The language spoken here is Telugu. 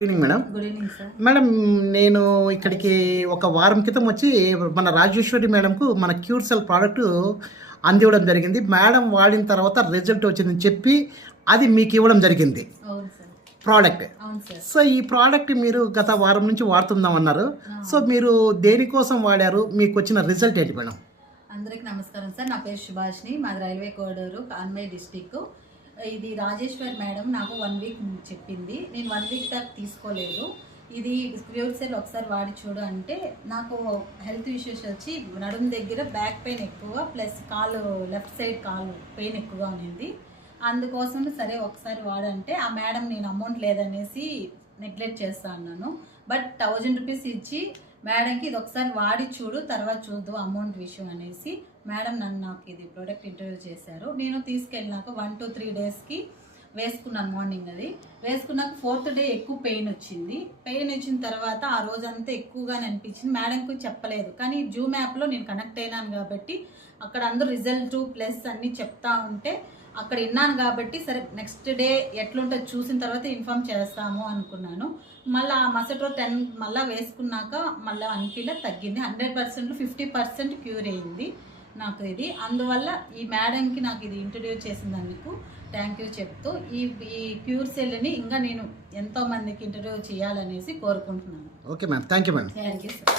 Evening madam. Good evening sir. Madam నేను ఇక్కడికి ఒక వారం క్రితం వచ్చి మన రాజేశ్వరి మేడంకు మన క్యూర్ సెల్ ప్రోడక్ట్ అందివ్వడం జరిగింది. మేడం వాడిన తర్వాత రిజల్ట్ వచ్చిందని చెప్పి అది మీకు ఇవ్వడం జరిగింది అవును సార్. ప్రోడక్ట్. అవును సార్. సో ఈ ప్రోడక్ట్ మీరు గత వారం నుంచి వాడుతుందామన్నారు. సో మీరు దేనికోసం వాడారు, మీకు వచ్చిన రిజల్ట్ ఏంటి మేడం? అందరికి నమస్కారం సార్. నా పేరు సుభాష్ని, మాది రైల్వే కోడూరు, కాన్మయ్య డిస్టిక్. ఇది రాజేశ్వర్ మేడం నాకు 1 వీక్ చెప్పింది. నేను 1 వీక్ దాకా తీసుకోలేదు. ఇది క్యూర్ సెల్ ఒకసారి వాడి చూడు అంటే నాకు హెల్త్ ఇష్యూస్ వచ్చి నడుము దగ్గర బ్యాక్ పెయిన్ ఎక్కువ, ప్లస్ కాలు లెఫ్ట్ సైడ్ కాలు పెయిన్ ఎక్కువగా ఉంది. అందుకోసం సరే ఒకసారి వాడంటే ఆ మేడం నేను అమౌంట్ లేదనేసి నెగ్లెక్ట్ చేస్తా అన్నాను. బట్ 1000 రూపీస్ ఇచ్చి మేడంకి ఇది ఒకసారి వాడి చూడు, తర్వాత చూద్దాం అమౌంట్ విషయం అనేసి మేడం నాకు ఇది ప్రోడక్ట్ ఇంటర్వ్యూ చేశారు. నేను తీసుకెళ్ళినాక 1 to 3 డేస్కి వేసుకున్నాను. మార్నింగ్ అది వేసుకున్నాక 4th డే ఎక్కువ పెయిన్ వచ్చింది. పెయిన్ వచ్చిన తర్వాత ఆ రోజంతా ఎక్కువగానే అనిపించింది. మేడంకి చెప్పలేదు, కానీ జూమ్ యాప్లో నేను కనెక్ట్ అయినాను కాబట్టి అక్కడ అందరూ రిజల్ట్ ప్లస్ అన్నీ చెప్తా ఉంటే అక్కడ విన్నాను కాబట్టి సరే నెక్స్ట్ డే ఎట్లుంటుందో చూసిన తర్వాత ఇన్ఫామ్ చేస్తాము అనుకున్నాను. మళ్ళీ ఆ మరుసటి రోజు 10 మళ్ళీ వేసుకున్నాక మళ్ళీ అనిపిలా తగ్గింది. 100%లో 50% క్యూర్ అయింది నాకు ఇది. అందువల్ల ఈ మేడంకి నాకు ఇది ఇంట్రడ్యూస్ చేసినందుకు థ్యాంక్ యూ చెప్తూ ఈ క్యూర్ సెల్ని ఇంకా నేను ఎంతో మందికి ఇంట్రడ్యూస్ చేయాలనేసి కోరుకుంటున్నాను. Okay madam, thank you madam. Thank you sir.